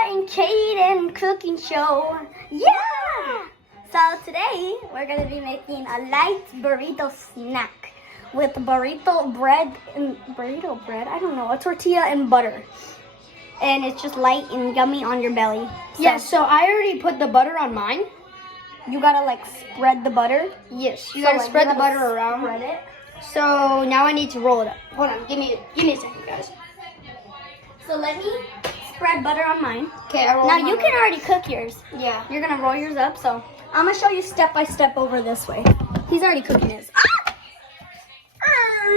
Noah and Kaden cooking show. Yeah! So today we're gonna be making a light burrito snack with burrito bread and I don't know, a tortilla and butter. And it's just light and yummy on your belly. So I already put the butter on mine. You gotta like spread the butter. Yes, you gotta spread the butter around. Spread it. So now I need to roll it up. Hold on, give me a second, guys. So let me spread butter on mine. Okay, I roll. Now you can already cook yours. Yeah. You're gonna roll yours up, so I'm gonna show you step by step over this way. He's already cooking his.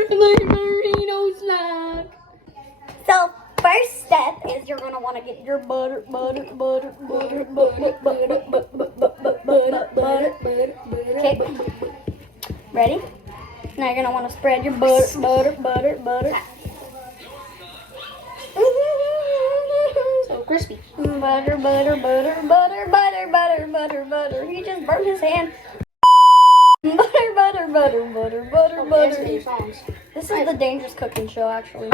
Burrito snack. So first step is you're gonna want to get your butter. Okay. Ready? Now you're gonna want to spread your butter. So crispy. Butter. He just burned his hand. Butter. This is the dangerous cooking show, actually.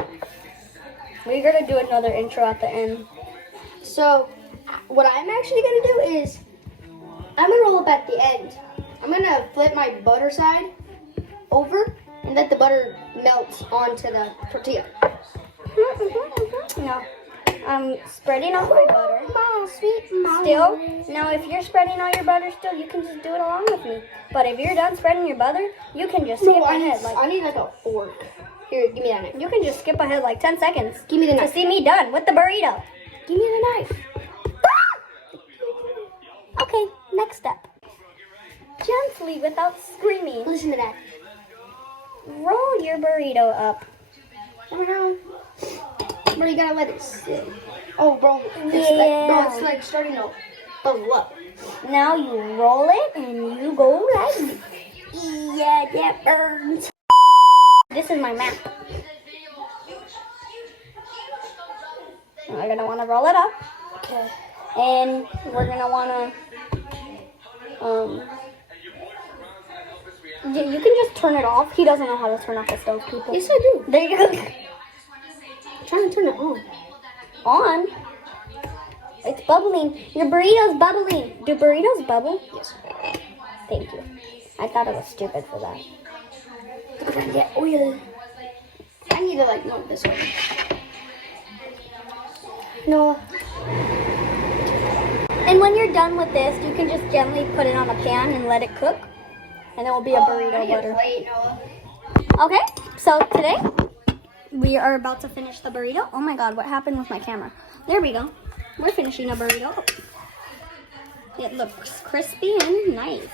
We're gonna do another intro at the end. So what I'm actually gonna do is I'm gonna roll up at the end. I'm gonna flip my butter side over and let the butter melt onto the tortilla. No. I'm spreading out my butter. Sweet mama. Still, now if you're spreading all your butter still, you can just do it along with me. But if you're done spreading your butter, you can just skip ahead. I need like a fork. Here, give me that knife. You can just skip ahead like 10 seconds. Give me the To knife. see me done with the burrito. Give me the knife. Okay, next step. Gently, without screaming, Listen to that. roll your burrito up. Bro, you gotta let it sit. Oh, bro, it's like starting to bubble up. Now you roll it and you go like this. Yeah, that burns. This is my map. We're gonna want to roll it up. Okay. And we're gonna want to, you can just turn it off. He doesn't know how to turn off the stove, people. Yes, I do. There you go. I'm trying to turn it on. On. It's bubbling. Your burrito's bubbling. Do burritos bubble? Yes. Thank you. I thought it was stupid for that. Because I get oil. I need to like move this way. No. And when you're done with this, you can just gently put it on a pan and let it cook. And it will be a burrito butter. Okay, so today we are about to finish the burrito. Oh my god, what happened with my camera? There we go. We're finishing a burrito. It looks crispy and nice.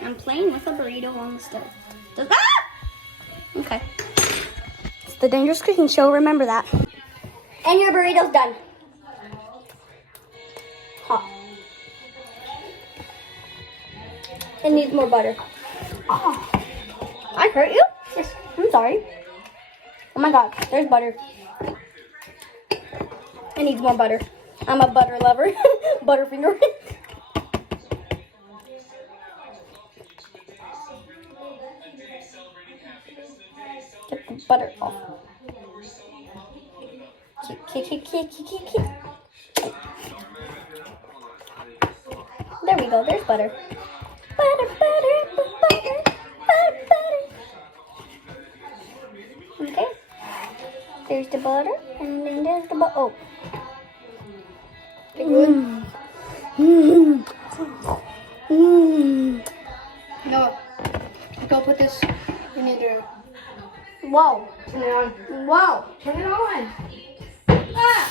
I'm playing with a burrito on the stove. Okay. It's the Dangerous Cooking Show, remember that. And your burrito's done. Hot. It needs more butter. Oh, I hurt you? Yes. I'm sorry. Oh my god, there's butter. It needs more butter. I'm a butter lover. Butterfinger. Get the butter off. Kick. There we go, there's butter. Butter. Okay. There's the butter, and then there's the butter. Oh. No. Go put this. You need to. Wow. Turn it on. Wow. Turn it on. Ah.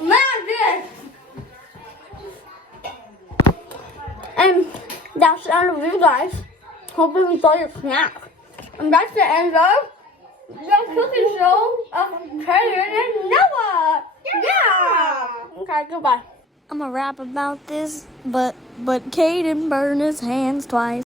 Man, this. And that's the end of you guys. Hope you enjoyed your snack. And that's the end of the cooking show of Kaden and Noah. Yeah. Okay, goodbye. I'm gonna rap about this, but Kaden burned his hands twice.